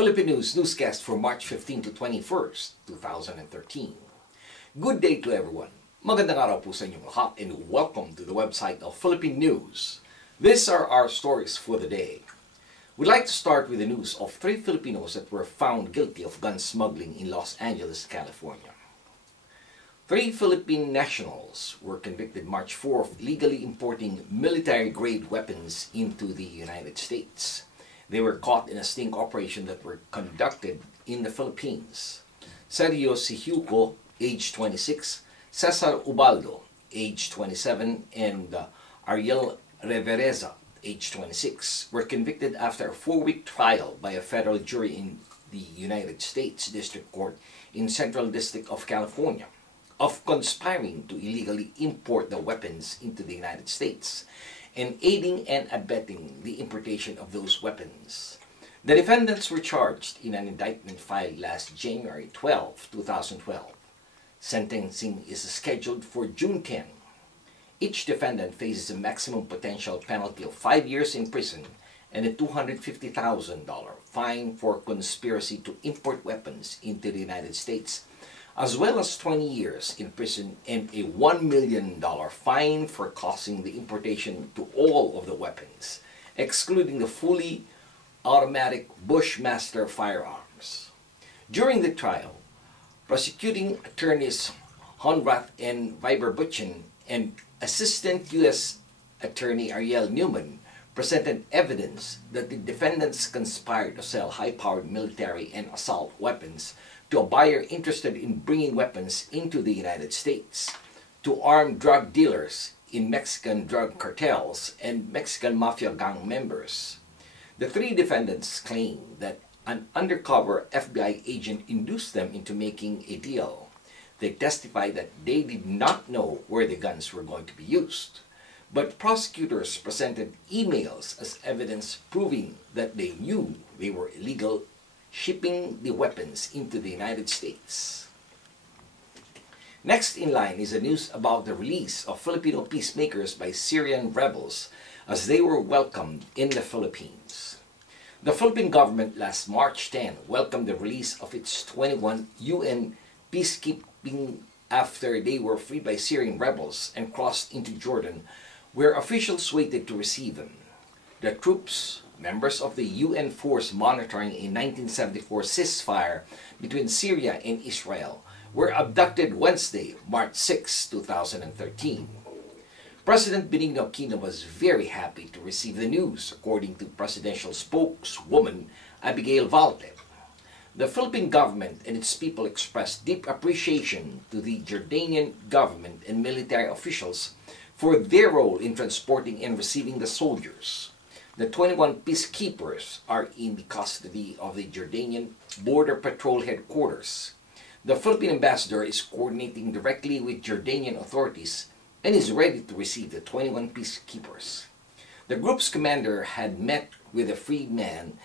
Philippine News newscast for March 15 to 21st, 2013. Good day to everyone. Magandang araw po sa inyong lahat and welcome to the website of Philippine News. These are our stories for the day. We'd like to start with the news of 3 Filipinos that were found guilty of gun smuggling in Los Angeles, California. 3 Philippine nationals were convicted March 4 of illegally importing military-grade weapons into the United States. They were caught in a sting operation that were conducted in the Philippines. Sergio Sihuco, age 26, Cesar Ubaldo, age 27, and Ariel Revereza, age 26, were convicted after a 4-week trial by a federal jury in the United States District Court in Central District of California of conspiring to illegally import the weapons into the United States and aiding and abetting the importation of those weapons. The defendants were charged in an indictment filed last January 12, 2012. Sentencing is scheduled for June 10. Each defendant faces a maximum potential penalty of 5 years in prison and a $250,000 fine for conspiracy to import weapons into the United States, as well as 20 years in prison and a $1 million fine for causing the importation to all of the weapons, excluding the fully automatic Bushmaster firearms. During the trial, prosecuting attorneys Honrath and Viber-Butchin and Assistant U.S. Attorney Ariel Newman presented evidence that the defendants conspired to sell high-powered military and assault weapons to a buyer interested in bringing weapons into the United States, to arm drug dealers in Mexican drug cartels and Mexican mafia gang members. The 3 defendants claim that an undercover FBI agent induced them into making a deal. They testified that they did not know where the guns were going to be used, but prosecutors presented emails as evidence proving that they knew they were illegal shipping the weapons into the United States. Next in line is the news about the release of Filipino peacemakers by Syrian rebels as they were welcomed in the Philippines. The Philippine government last March 10 welcomed the release of its 21 UN peacekeeping after they were freed by Syrian rebels and crossed into Jordan, where officials waited to receive them. The troops, members of the UN force monitoring a 1974 ceasefire between Syria and Israel, were abducted Wednesday, March 6, 2013. President Benigno Aquino was very happy to receive the news, according to presidential spokeswoman Abigail Valte. The Philippine government and its people expressed deep appreciation to the Jordanian government and military officials for their role in transporting and receiving the soldiers. The 21 peacekeepers are in the custody of the Jordanian Border Patrol headquarters. The Philippine ambassador is coordinating directly with Jordanian authorities and is ready to receive the 21 peacekeepers. The group's commander had met with the freed man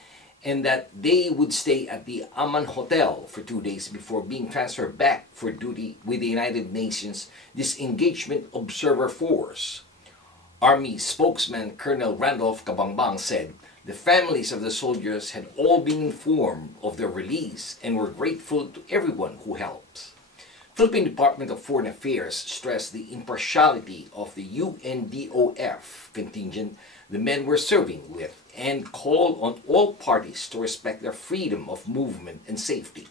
and that they would stay at the Amman Hotel for 2 days before being transferred back for duty with the United Nations Disengagement Observer Force. Army spokesman Colonel Randolph Cabangbang said the families of the soldiers had all been informed of their release and were grateful to everyone who helped. Philippine Department of Foreign Affairs stressed the impartiality of the UNDOF contingent the men were serving with and called on all parties to respect their freedom of movement and safety.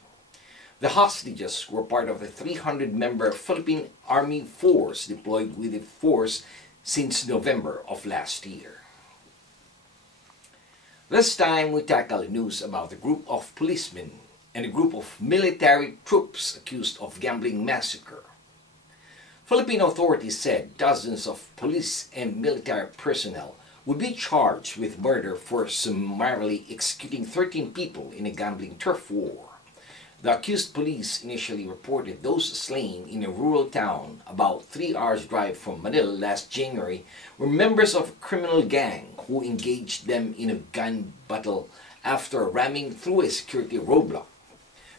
The hostages were part of the 300-member Philippine Army force deployed with the force since November of last year. This time we tackle news about a group of policemen and a group of military troops accused of gambling massacre. Filipino authorities said dozens of police and military personnel would be charged with murder for summarily executing 13 people in a gambling turf war. The accused police initially reported those slain in a rural town about 3 hours' drive from Manila last January were members of a criminal gang who engaged them in a gun battle after ramming through a security roadblock.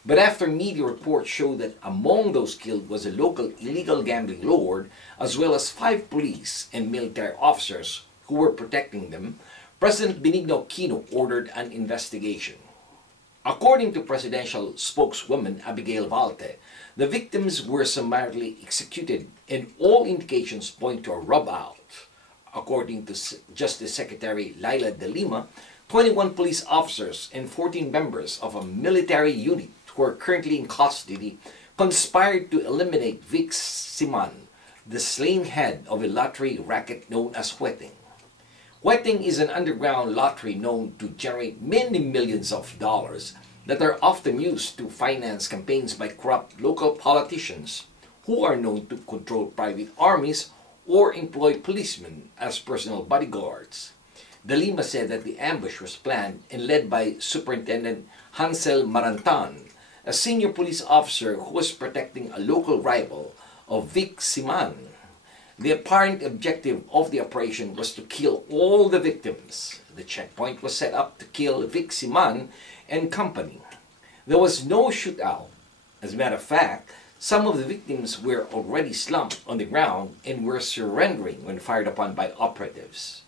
But after media reports showed that among those killed was a local illegal gambling lord as well as 5 police and military officers who were protecting them, President Benigno Aquino ordered an investigation. According to presidential spokeswoman Abigail Valte, the victims were summarily executed and all indications point to a rub-out. According to Justice Secretary Laila de Lima, 21 police officers and 14 members of a military unit who are currently in custody conspired to eliminate Vic Siman, the slain head of a lottery racket known as Hueting. Hueting is an underground lottery known to generate many millions of dollars that are often used to finance campaigns by corrupt local politicians who are known to control private armies or employ policemen as personal bodyguards. De Lima said that the ambush was planned and led by Superintendent Hansel Marantan, a senior police officer who was protecting a local rival of Vic Siman. The apparent objective of the operation was to kill all the victims. The checkpoint was set up to kill Vic Siman and company. There was no shootout. As a matter of fact, some of the victims were already slumped on the ground and were surrendering when fired upon by operatives.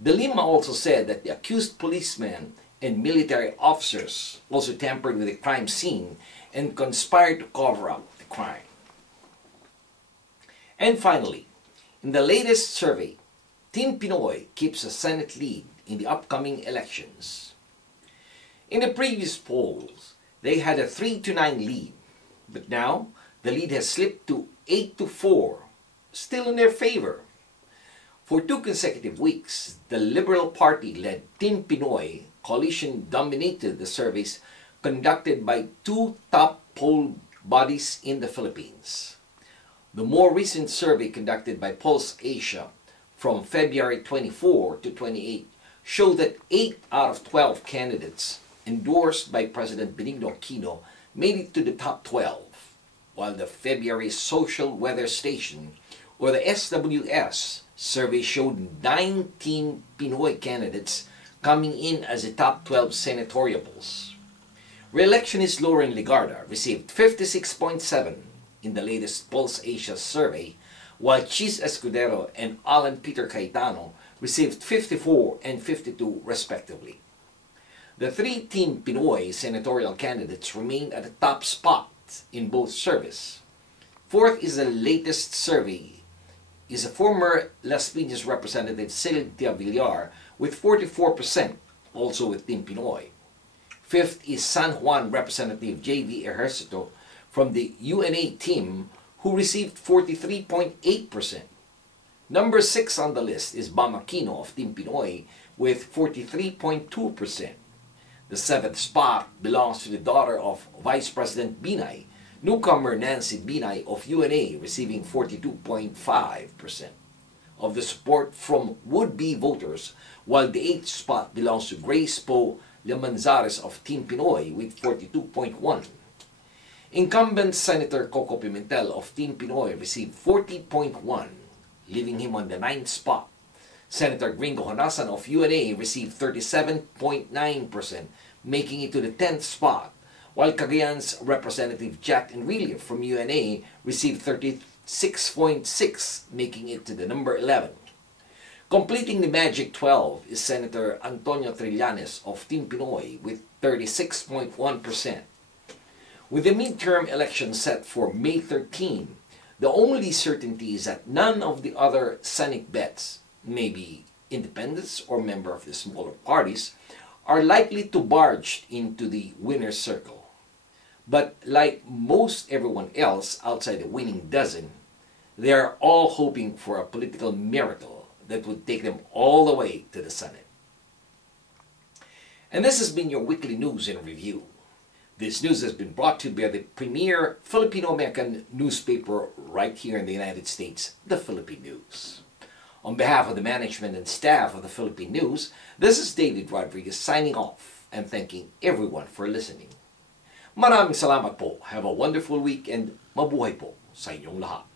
De Lima also said that the accused policemen and military officers also tampered with the crime scene and conspired to cover up the crime. And finally, in the latest survey, Team Pinoy keeps a Senate lead in the upcoming elections. In the previous polls, they had a 3-9 lead, but now the lead has slipped to 8-4, still in their favor. For 2 consecutive weeks, the Liberal Party-led Team Pinoy coalition dominated the surveys conducted by 2 top poll bodies in the Philippines. The more recent survey conducted by Pulse Asia from February 24 to 28 showed that 8 out of 12 candidates endorsed by President Benigno Aquino made it to the top 12, while the February Social Weather Station, or the SWS, survey showed 19 Pinoy candidates coming in as the top 12 senatorials. Re-electionist Lauren Ligarda received 56.7 in the latest Pulse Asia survey, while Chis Escudero and Alan Peter Cayetano received 54 and 52 respectively. The 3 Team Pinoy senatorial candidates remained at the top spot in both surveys. Fourth is the latest survey is a former Las Piñas representative Cynthia Villar with 44%, also with Team Pinoy. Fifth is San Juan representative J.V. Ejercito from the UNA team, who received 43.8%. Number 6 on the list is Bam Aquino of Team Pinoy with 43.2%. The 7th spot belongs to the daughter of Vice President Binay, newcomer Nancy Binay of UNA, receiving 42.5% of the support from would-be voters, while the 8th spot belongs to Grace Poe Lemanzares of Team Pinoy with 42.1%. Incumbent Senator Coco Pimentel of Team Pinoy received 40.1%, leaving him on the 9th spot. Senator Gringo Honasan of UNA received 37.9%, making it to the 10th spot, while Cagayan's Representative Jack Enrile from UNA received 36.6%, making it to the number 11. Completing the Magic 12 is Senator Antonio Trillanes of Team Pinoy with 36.1%. With the midterm election set for May 13, the only certainty is that none of the other Senate bets, maybe independents or member of the smaller parties, are likely to barge into the winner's circle. But like most everyone else outside the winning dozen, they are all hoping for a political miracle that would take them all the way to the Senate. And this has been your weekly news in review. This news has been brought to you by the premier Filipino-American newspaper right here in the United States, the Philippine News. On behalf of the management and staff of the Philippine News, this is David Rodriguez signing off and thanking everyone for listening. Maraming salamat po. Have a wonderful week and mabuhay po sa inyong lahat.